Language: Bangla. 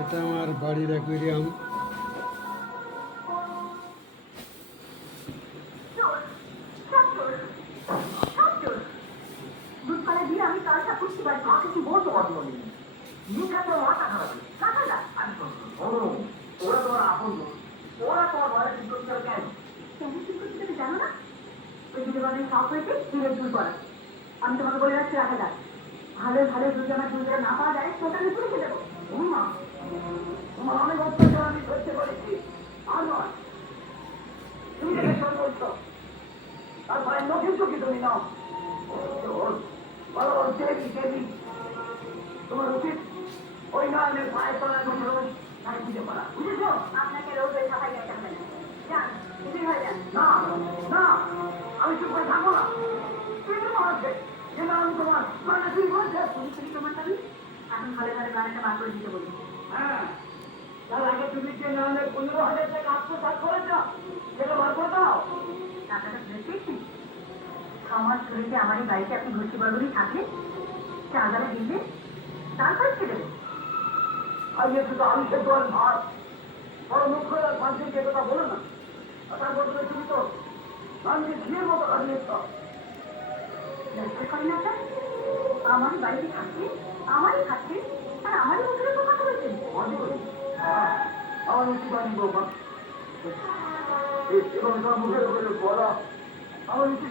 এটা আমার বাড়ির অ্যাকুয়ারিয়াম আমি তোমাকে বলে রাখছি রাখা যাক। ভালো ভালো দুধ আমার না পাওয়া যায় সেটা আমি পুলিশে দেবো মা তোমার অনেক অত্যাচার আমি সহ্য করেছি আর নয় তুমি তারপরে চোখে তুমি নাও। বলো দেবী দেবী। তোমার উচিত ওই নয়নের পায়ে তলায় বসে রোজ তাকে খুঁজে পড়া বুঝেছ? আপনাকে রোজ ওই সবাই হবে না যান তুমি যান। না না আমি চুপ করে থাকব না। তুমি যে না আমি তোমার মানে তুই বলছে তুমি তুমি তোমার এখন ঘরে ঘরে বার করে দিতে বলব হ্যাঁ তার আগে তুমি যে নয়নের পনেরো হাজার টাকা আত্মসাত করেছ সেটা বার করে আমার শরীরে আমার এই বাড়িতে আপনি ঘুরতে বাড়ি থাকে চাঁদারা দিলে তারপরে ছেড়ে দেবে আজকে শুধু আমি সে দোয়ার ভাত বড় মুখ্য মানুষের যে কথা বলে না আর তারপর তুমি তো মানুষের ঘিয়ের মতো আমার বাড়িতে থাকছে আমারই থাকছে আর আমারই মুখের উপর কথা বলছেন আমার উচিত আমি এভাবে তোমার মুখের উপরে বলা আমার উচিত